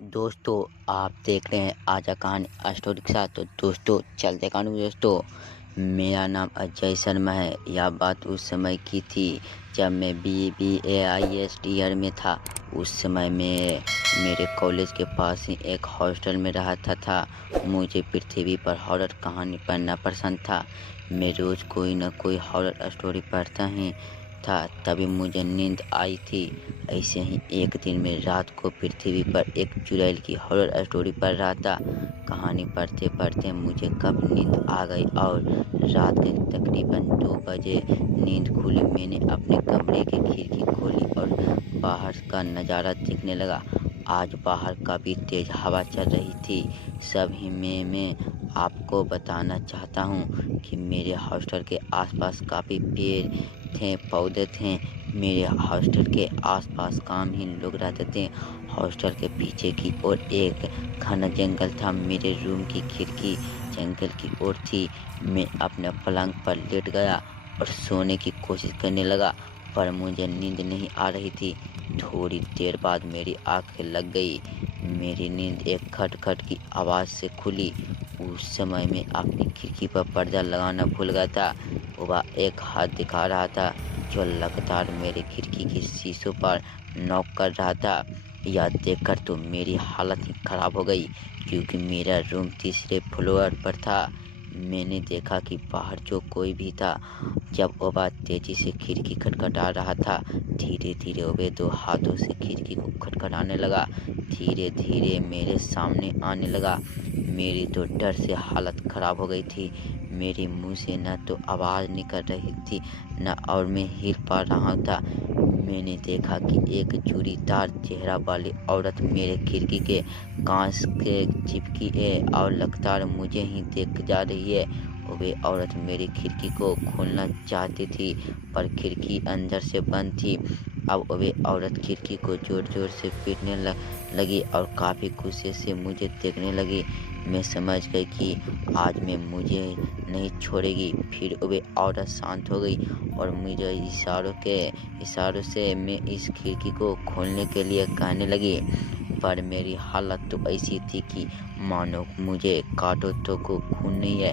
दोस्तों, आप देख रहे हैं आजा कहानी स्टोरी के साथ। तो दोस्तों चलते कहानी दोस्तों। मेरा नाम अजय शर्मा है। यह बात उस समय की थी जब मैं BBAIS ईयर में था। उस समय में मेरे कॉलेज के पास ही एक हॉस्टल में रहता था। मुझे पृथ्वी पर हॉरर कहानी पढ़ना पसंद था। मैं रोज़ कोई न कोई हॉरर स्टोरी पढ़ता ही था। तभी मुझे नींद आई थी। ऐसे ही एक दिन मैं रात को पृथ्वी पर एक चुड़ैल की हॉरर स्टोरी पढ़ रहा था। कहानी पढ़ते पढ़ते मुझे कब नींद आ गई और रात के तकरीबन 2 बजे नींद खुली। मैंने अपने कमरे की खिड़की खोली और बाहर का नज़ारा देखने लगा। आज बाहर काफ़ी तेज़ हवा चल रही थी। सभी मैं आपको बताना चाहता हूँ कि मेरे हॉस्टल के आसपास काफ़ी पेड़ थे, पौधे थे। मेरे हॉस्टल के आसपास कामहीन लोग रहते थे। हॉस्टल के पीछे की ओर एक घना जंगल था। मेरे रूम की खिड़की जंगल की ओर थी। मैं अपने पलंग पर लेट गया और सोने की कोशिश करने लगा, पर मुझे नींद नहीं आ रही थी। थोड़ी देर बाद मेरी आंखें लग गई। मेरी नींद एक खटखट की आवाज़ से खुली। उस समय मैं अपनी खिड़की पर पर्दा लगाना भूल गया था। वह एक हाथ दिखा रहा था जो लगातार मेरे खिड़की के शीशों पर नॉक कर रहा था। यह देखकर तो मेरी हालत ही खराब हो गई, क्योंकि मेरा रूम तीसरे फ्लोर पर था। मैंने देखा कि बाहर जो कोई भी था। जब वह तेजी से खिड़की खटखटा रहा था, धीरे धीरे वह 2 हाथों से खिड़की को खटखटाने लगा। धीरे धीरे मेरे सामने आने लगा। मेरी तो डर से हालत खराब हो गई थी। मेरे मुंह से न तो आवाज़ निकल रही थी, न और मैं हिल पा रहा था। मैंने देखा कि एक चूड़ीदार चेहरा वाली औरत मेरे खिड़की के कांच के चिपकी है और लगातार मुझे ही देख जा रही है। वे औरत मेरी खिड़की को खोलना चाहती थी, पर खिड़की अंदर से बंद थी। अब वे औरत खिड़की को जोर जोर से पीटने लगी और काफ़ी गुस्से से मुझे देखने लगी। मैं समझ गई कि आज मैं मुझे नहीं छोड़ेगी। फिर वे औरत शांत हो गई और मुझे इशारों से मैं इस खिड़की को खोलने के लिए कहने लगी। पर मेरी हालत तो ऐसी थी कि मानो मुझे काटो तो को खून नहीं है।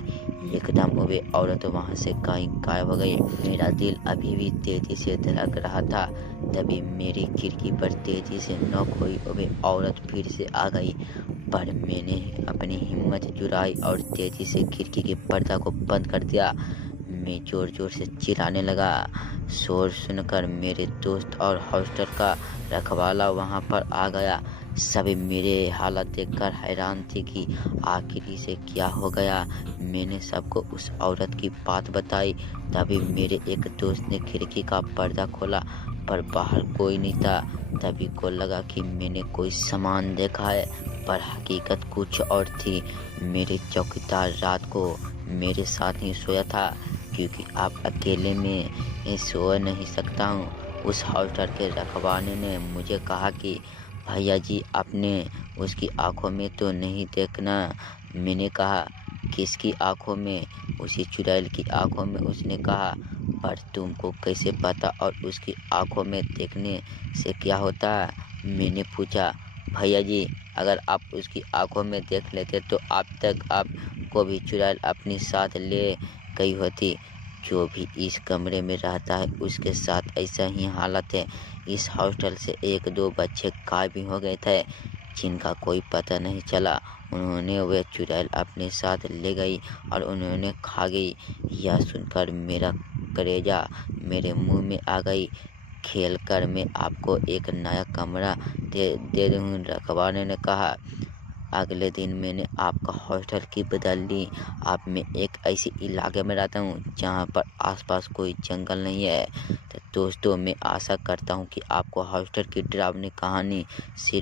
एकदम वे औरत वहाँ से कहीं गायब हो गई। मेरा दिल अभी भी तेजी से धड़क रहा था। तभी मेरी खिड़की पर तेजी से नॉक हुई। वे औरत फिर से आ गई, पर मैंने अपनी हिम्मत जुटाई और तेजी से खिड़की के पर्दा को बंद कर दिया। मैं जोर जोर से चिल्लाने लगा। शोर सुनकर मेरे दोस्त और हॉस्टल का रखवाला वहां पर आ गया। सभी मेरे हालत देखकर हैरान थे कि आखिर इसे क्या हो गया। मैंने सबको उस औरत की बात बताई। तभी मेरे एक दोस्त ने खिड़की का पर्दा खोला, पर बाहर कोई नहीं था। तभी को लगा कि मैंने कोई सामान देखा है, पर हकीकत कुछ और थी। मेरे चौकीदार रात को मेरे साथ ही सोया था, क्योंकि आप अकेले में सो नहीं सकता हूँ। उस हॉस्टल के रखवाले ने मुझे कहा कि भैया जी, आपने उसकी आंखों में तो नहीं देखना। मैंने कहा, किसकी आंखों में? उसी चुड़ैल की आंखों में, उसने कहा। पर तुमको कैसे पता, और उसकी आंखों में देखने से क्या होता है? मैंने पूछा। भैया जी, अगर आप उसकी आंखों में देख लेते तो अब तक आपको भी चुड़ैल अपनी साथ ले गई होती। जो भी इस कमरे में रहता है उसके साथ ऐसा ही हालत है। इस हॉस्टल से 1-2 बच्चे गायब भी हो गए थे, जिनका कोई पता नहीं चला। उन्होंने वे चुड़ैल अपने साथ ले गई और उन्होंने खा गई। यह सुनकर मेरा कलेजा मेरे मुंह में आ गई। खेल कर मैं आपको एक नया कमरा दे दूँ, रखवाले ने कहा। अगले दिन मैंने आपका हॉस्टल की बदल ली। अब मैं एक ऐसे इलाके में रहता हूँ जहाँ पर आसपास कोई जंगल नहीं है। तो दोस्तों, मैं आशा करता हूँ कि आपको हॉस्टल की डरावनी कहानी से